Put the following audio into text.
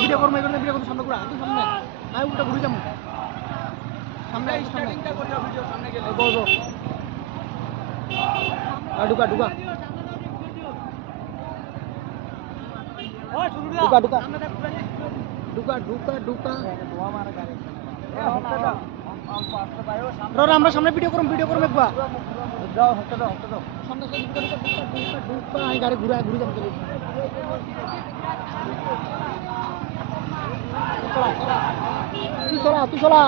video করবো এখানে video করতে সামনে ঘুরা একদম সামনে আমি উল্টা ঘুরে যাবো সামনে সামনে বলবো ঢুকা ঢুকা ঢুকা ঢুকা ঢুকা ঢুকা ঢুকা আমরা সামনে ভিডিও করুন একবার যাও হতে দাও সামনে ঢুকা আমি গাড়ি ঘুরে ঘুরে যাবো তুই চলা